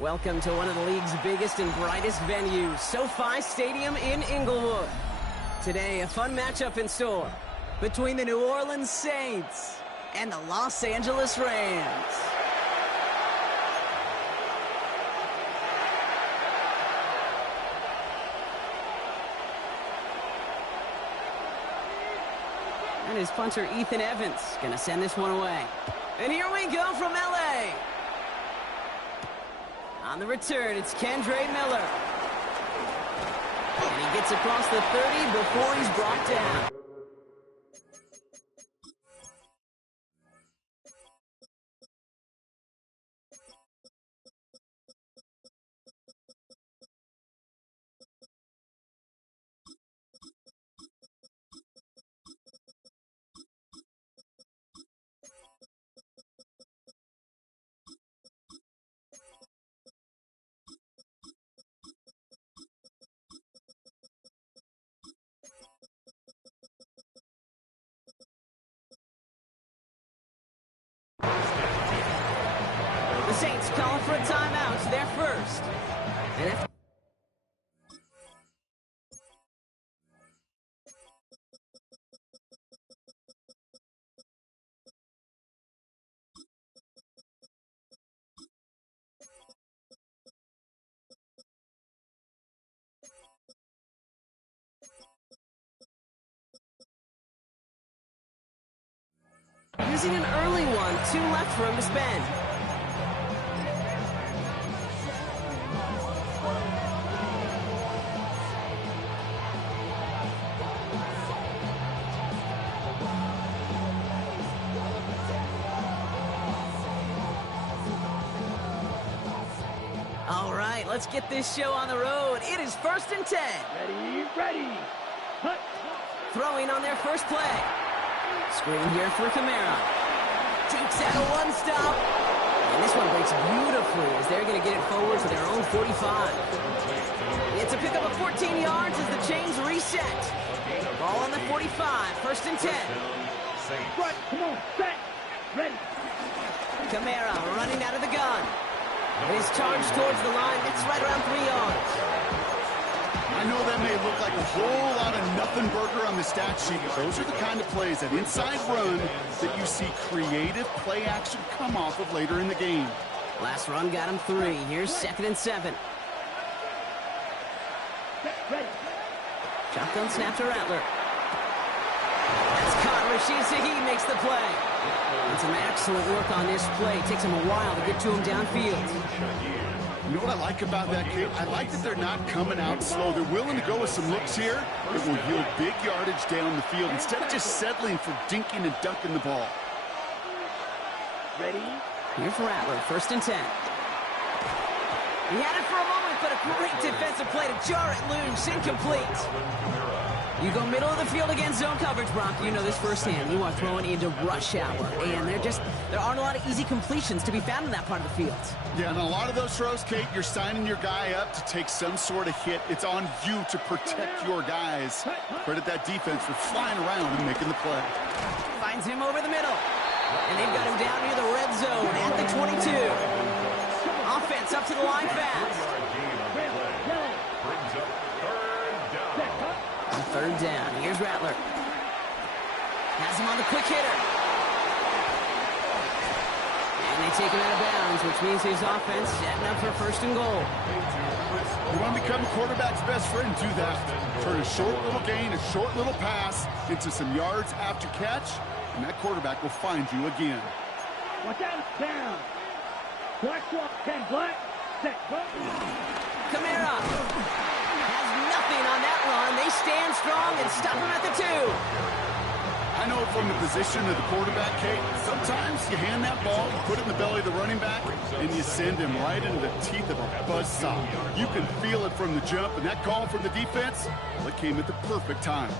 Welcome to one of the league's biggest and brightest venues, SoFi Stadium in Inglewood. Today, a fun matchup in store between the New Orleans Saints and the Los Angeles Rams. And his punter, Ethan Evans, gonna send this one away. And here we go from LA. On the return, it's Kendre Miller. And he gets across the 30 before he's brought down. The Saints calling for a timeout. They're first. And using an early one, 2 left for him to spend. All right, let's get this show on the road. It is 1st and 10. Ready. Hut. Throwing on their first play. Screen here for Kamara. Takes out a one-stop. And this one breaks beautifully as they're going to get it forward to their own 45. It's a pickup of 14 yards as the chains reset. Ball on the 45, 1st and 10. Right, come on, set, ready. Kamara running out of the gun. And he's charged towards the line. It's right around 3 yards. I know that may look like a whole lot of nothing burger on the stat sheet, but those are the kind of plays, that inside run, that you see creative play action come off of later in the game. Last run got him 3. Here's 2nd and 7. Ready. Shotgun snap to Rattler. That's caught. Rashid Shaheed makes the play. And some excellent work on this play. Takes him a while to get to him downfield. You know what I like about that, kid? I like that they're not coming out slow. They're willing to go with some looks here that will yield big yardage down the field instead of just settling for dinking and dunking the ball. Ready. Here's Rattler, 1st and 10. He had it for a moment, but a great defensive play to jar it loose. Incomplete. You go middle of the field against zone coverage, Brock. You know this firsthand. You are throwing into rush hour, and there aren't a lot of easy completions to be found in that part of the field. Yeah, and a lot of those throws, Kate, you're signing your guy up to take some sort of hit. It's on you to protect your guys. Credit that defense for flying around and making the play. Finds him over the middle. And they've got him down near the red zone at the 22. Offense up to the line fast. On 3rd down, here's Rattler. Has him on the quick hitter. And they take him out of bounds, which means his offense setting up for 1st and goal. You want to become a quarterback's best friend, do that. Turn a short little gain, a short little pass into some yards after catch, and that quarterback will find you again. Watch out, down. Black walk, 10 black, set, Kamara has nothing on that run. They stand strong and stop him at the 2. I know from the position of the quarterback, Kate, sometimes you hand that ball, you put it in the belly of the running back, and you send him right into the teeth of a buzzsaw. You can feel it from the jump, and that call from the defense, well, it came at the perfect time.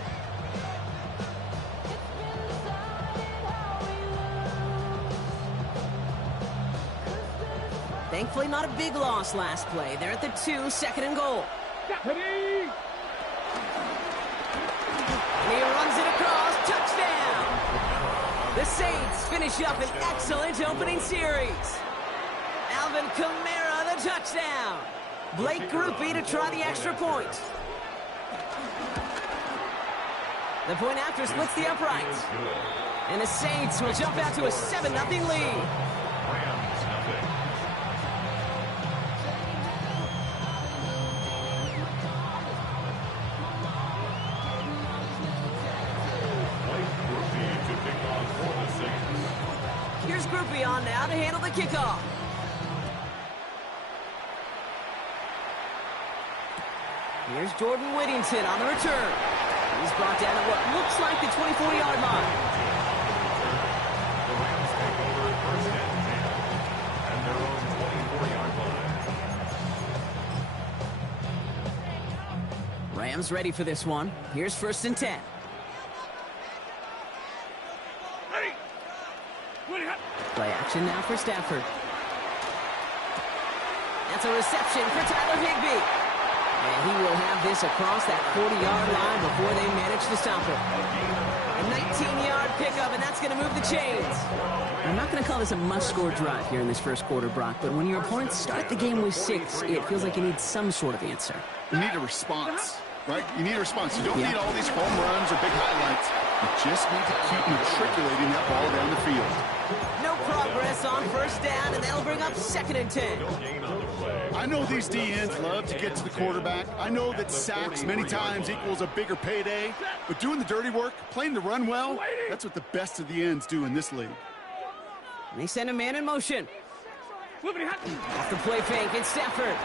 Thankfully, not a big loss last play. They're at the 2, 2nd and goal. ready. And he runs it across. Touchdown! The Saints finish up an excellent opening series. Alvin Kamara, the touchdown. Blake Groupie to try the extra point. The point after splits the uprights. And the Saints will jump out to a 7-0 lead. Here's Groupie on now to handle the kickoff. Here's Jordan Whittington on the return. He's brought down at what looks like the 24-yard line. The Rams take over first and 10 and their own 24-yard line. Rams ready for this one. Here's first and 10. Play action now for Stafford. That's a reception for Tyler Higbee. And he will have this across that 40-yard line before they manage to stop it. A 19-yard pickup, and that's going to move the chains. I'm not going to call this a must-score drive here in this first quarter, Brock, but when your opponents start the game with 6, it feels like you need some sort of answer. You need a response, right? You need a response. You don't need all these home runs or big highlights. You just need to keep matriculating that ball down the field. No progress on first down, and that'll bring up second and 10. I know these DNs love to get to the quarterback. I know that sacks many times equals a bigger payday, but doing the dirty work, playing the run well, that's what the best of the ends do in this league. And they send a man in motion. Off the play fake, it's Stafford.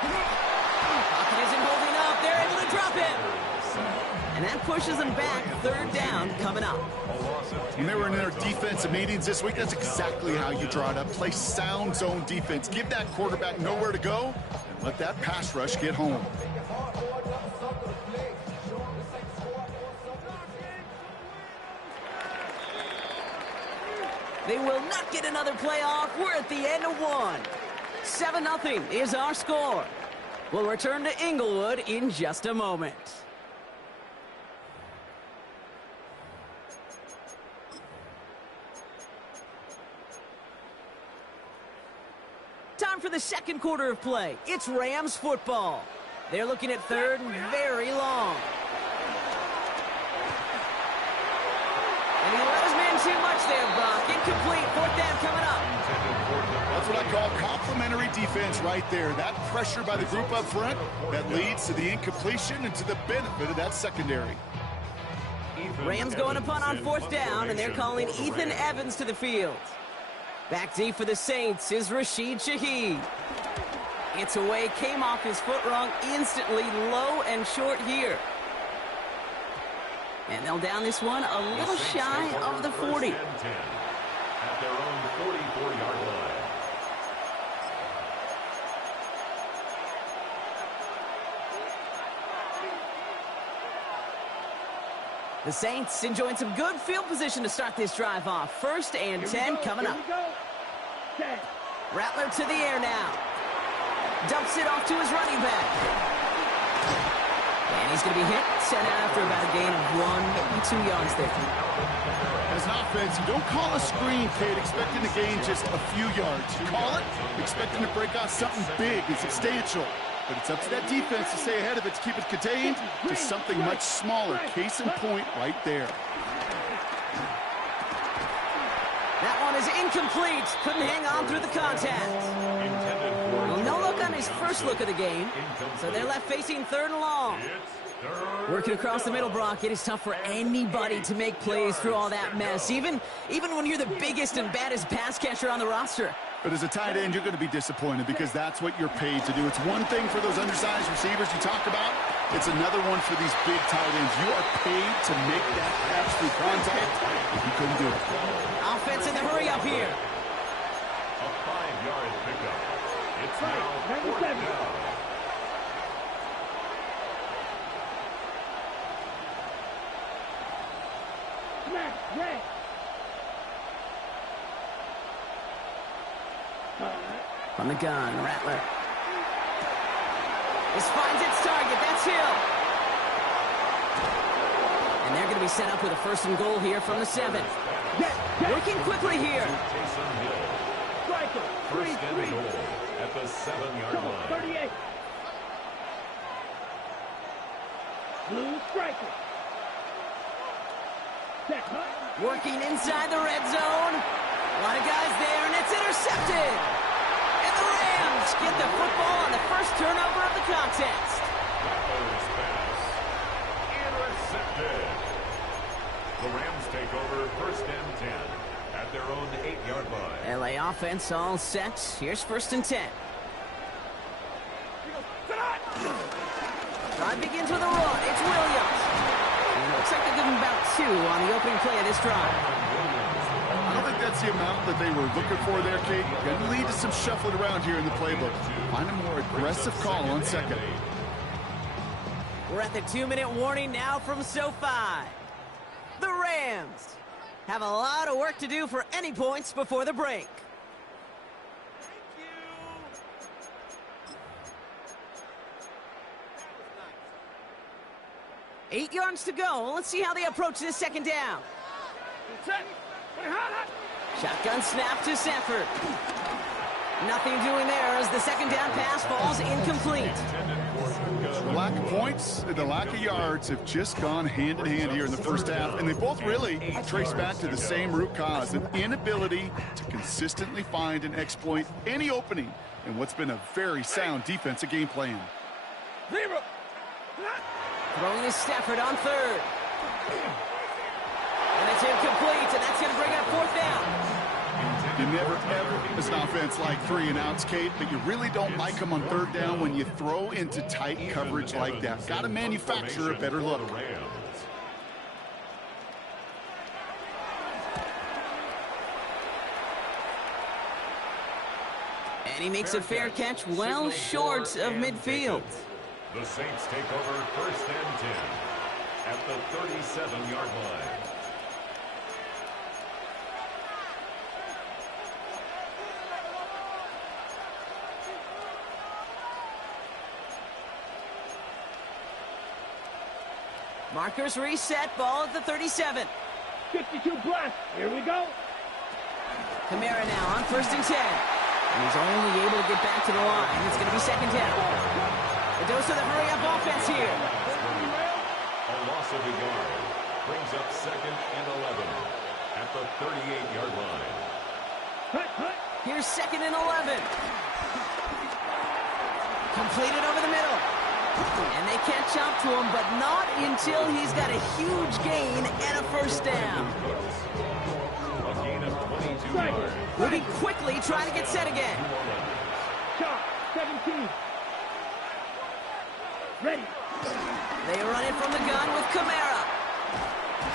Pocket isn't holding up. They're able to drop him. And that pushes them back. Third down coming up. When they were in their defensive meetings this week, that's exactly how you draw it up. Play sound zone defense. Give that quarterback nowhere to go and let that pass rush get home. They will not get another playoff. We're at the end of one. 7-0 is our score. We'll return to Inglewood in just a moment. Time for the second quarter of play. It's Rams football. They're looking at third and very long. And he let his man too much there, Brock. Incomplete. Fourth down coming up. That's what I call complimentary defense right there. That pressure by the group up front that leads to the incompletion and to the benefit of that secondary. Rams going to punt on fourth down, and they're calling Ethan Evans to the field. Back deep for the Saints is Rashid Shaheed. It's away, came off his foot wrong instantly, low and short here. And they'll down this one a little shy of the 40. At their own 44-yard line. The Saints enjoying some good field position to start this drive off. First and 10 coming up. Rattler to the air now. Dumps it off to his running back. And he's going to be hit, sent out after about a gain of 1, maybe 2 yards there. As an offense, you don't call a screen, Kate, expecting to gain just a few yards. You call it expecting to break out something big and substantial. But it's up to that defense to stay ahead of it, to keep it contained to something much smaller. Case in point right there. That one is incomplete. Couldn't hang on through the contact. Well, no look on his first look of the game. So they're left facing third and long. Working across the middle, Brock, it is tough for anybody to make plays through all that mess, even when you're the biggest and baddest pass catcher on the roster. But as a tight end, you're going to be disappointed because that's what you're paid to do. It's one thing for those undersized receivers you talk about. It's another one for these big tight ends. You are paid to make that catch through contact. You couldn't do it. Offense in the hurry up here. A 5-yard pickup. It's now 4th down. From the gun, Rattler. This finds its target. That's Hill. And they're going to be set up with a first and goal here from the 7. Working quickly here. first and goal at the 7-yard Come on, line. 38. Blue striker. Set hut. Working inside the red zone. A lot of guys there, and it's intercepted. And the Rams get the football on the first turnover of the contest. First pass. Intercepted. The Rams take over first and 10 at their own 8-yard line. LA offense all set. Here's first and 10. Drive begins with a run. It's Williams. And it looks like they give him about 2 on the opening play of this drive. I don't think that's the amount that they were looking for there, Kate. Going to lead to some shuffling around here in the playbook. Find a more aggressive call on second. We're at the 2-minute warning now from SoFi. The Rams have a lot of work to do for any points before the break. 8 yards to go. Let's see how they approach this second down. Shotgun snap to Sanford. Nothing doing there as the second down pass falls incomplete. The lack of points and the lack of yards have just gone hand in hand here in the first half, and they both really trace back to the same root cause, an inability to consistently find and exploit any opening in what's been a very sound defensive game plan. Throwing is Stafford on third. And it's incomplete, and that's going to bring up fourth down. You never, ever, as an offense, like 3 and outs, Kate, but you really don't like them on third down when you throw into tight coverage like that. Got to manufacture a better look. And he makes a fair catch well short of midfield. The Saints take over first and 10 at the 37-yard line. Markers reset, ball at the 37. 52 plus. Here we go. Kamara now on first and 10. And he's only able to get back to the line. It's going to be second down. A dose of the hurry-up offense here. A loss of a yard brings up second and 11 at the 38-yard line. Here's second and 11. Completed over the middle. And they catch up to him, but not until he's got a huge gain and a first down. A gain of 22 yards. Moving quickly, trying to get set again. Shot. 17. Ready. They run it from the gun with Kamara.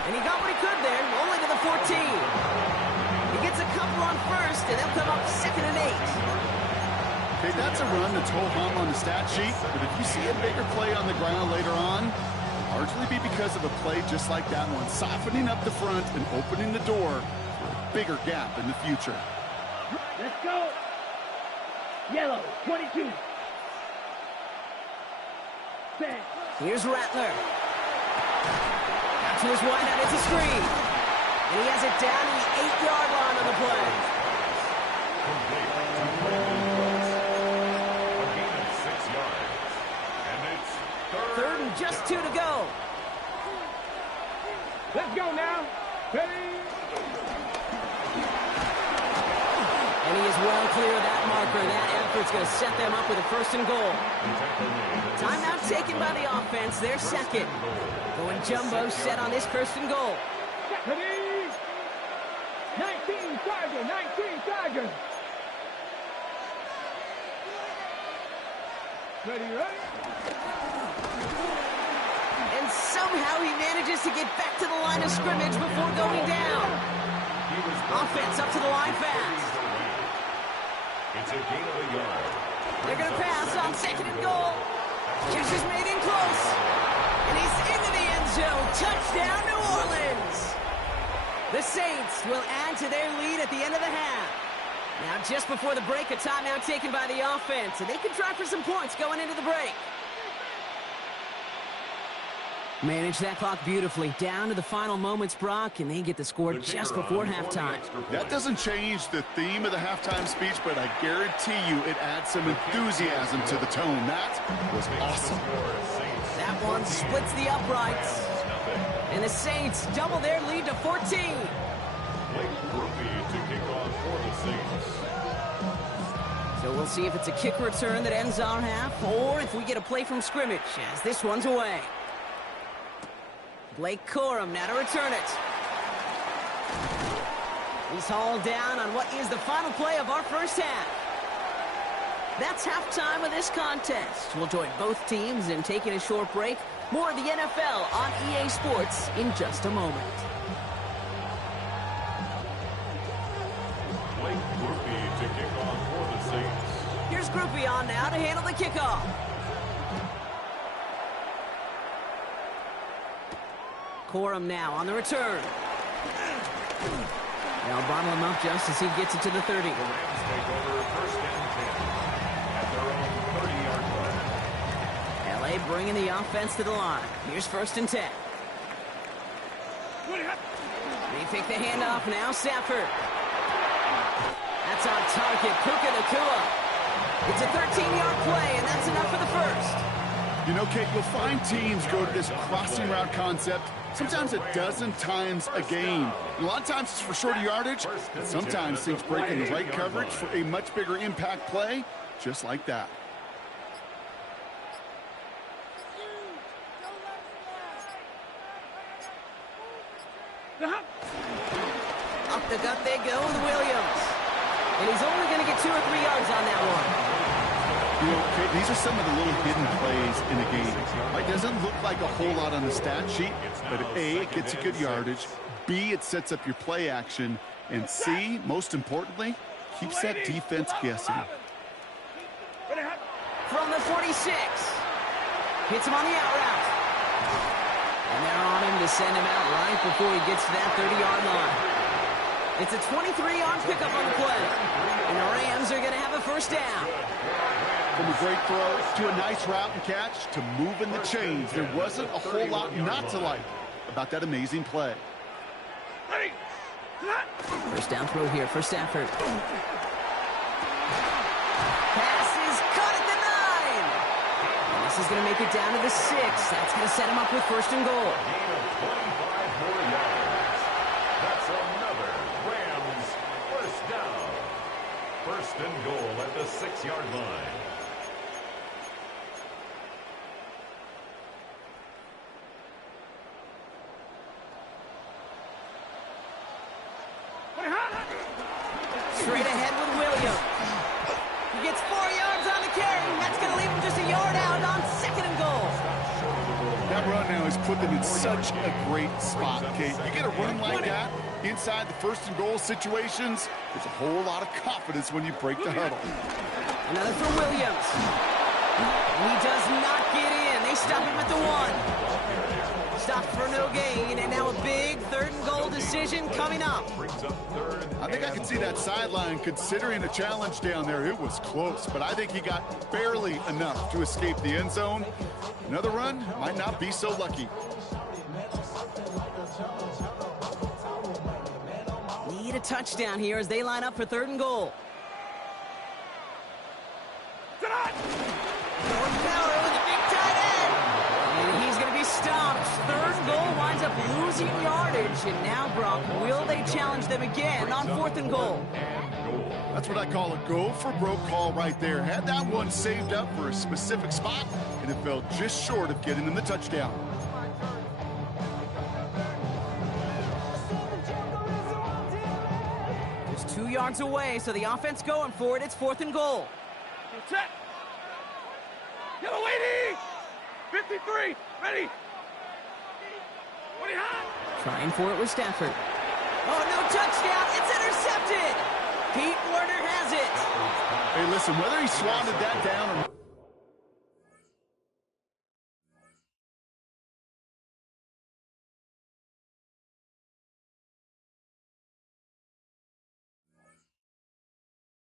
And he got what he could there, only to the 14. He gets a couple on first, and they'll come up second and 8. Okay, that's a run that's ho-hum on the stat sheet, but if you see a bigger play on the ground later on, it'll largely be because of a play just like that one, softening up the front and opening the door for a bigger gap in the future. Let's go. Yellow. 22. Set. Here's Rattler. Out to his wideout, it's a screen. And he has it down to the 8-yard line on the play. Third and just 2 to go. Let's go now. Ready. And he is well clear of that marker. That effort's going to set them up with a first and goal. Timeout taken by the offense. They're second. Going jumbo set on this first and goal. Ready. 19 Charger. 19 Charger. Ready, ready. And somehow he manages to get back to the line of scrimmage before going down. Offense up to the line fast. It's a gain of a yard. They're going to pass on second and goal. Catch is made in close. And he's into the end zone. Touchdown, New Orleans. The Saints will add to their lead at the end of the half. Now, just before the break, a timeout taken by the offense. And they can try for some points going into the break. Manage that clock beautifully. Down to the final moments, Brock, and they get the score just before halftime. That doesn't change the theme of the halftime speech, but I guarantee you it adds some enthusiasm to the tone. That was awesome. That one splits the uprights. And the Saints double their lead to 14. So we'll see if it's a kick return that ends our half, or if we get a play from scrimmage, as this one's away. Blake Corum now to return it. He's hauled down on what is the final play of our first half. That's halftime of this contest. We'll join both teams in taking a short break. More of the NFL on EA Sports in just a moment. Blake Groupie to kick off for the Saints. Here's Groupie on now to handle the kickoff. Corum now on the return. They'll bottle him up just as he gets it to the 30. The Rams take over first and 10 at their own 30-yard line. LA bringing the offense to the line. Here's first and 10. They take the handoff now. Stafford. That's on target. Puka Nacua. It's a 13-yard play, and that's enough for the first. You know, Kate, you'll find teams go to this crossing route concept sometimes a dozen times a game. A lot of times it's for shorter yardage, but sometimes things break in the right coverage for a much bigger impact play, just like that. Up the gut they go with Williams. And he's only going to get 2 or 3 yards on that one. You know, Kate, these are some of the little hidden plays in a game. It doesn't look like a whole lot on the stat sheet, but A, it gets you good yardage, B, it sets up your play action, and C, most importantly, keeps that defense guessing. From the 46. Hits him on the out route. And they're on him to send him out right before he gets to that 30-yard line. It's a 23-yard pickup on the play. And the Rams are going to have a first down. From a great throw to a nice route and catch to moving the chains, there wasn't a whole lot not to like about that amazing play. First down throw here for Stafford. Pass is caught at the 9. And this is going to make it down to the 6. That's going to set him up with first and goal. Gain of 25 more yards. That's another Rams first down. First and goal at the 6-yard line. Straight ahead with Williams. He gets 4 yards on the carry. That's going to leave him just a yard out on second and goal. That run now has put them in such a great spot, Kate. You get a run like that inside the first and goal situations, there's a whole lot of confidence when you break the huddle. Another for Williams. He does not get in. They stop him at the 1. Stopped for no gain, and now a big third and goal decision coming up. I think I can see that sideline considering a challenge down there. It was close, but I think he got barely enough to escape the end zone. Another run might not be so lucky. Need a touchdown here as they line up for third and goal. North Power with a big tight end. And he's going to be stopped. Third and goal winds up losing yardage. And now, Brock, will they challenge them again on fourth and goal? That's what I call a go-for-broke call right there. Had that one saved up for a specific spot, and it fell just short of getting them the touchdown. Just 2 yards away, so the offense going for it. It's fourth and goal. Set. Yellow lady. 53. Ready. Trying for it with Stafford. Oh, no touchdown. It's intercepted. Pete Werner has it. Hey, listen, whether he swatted that down or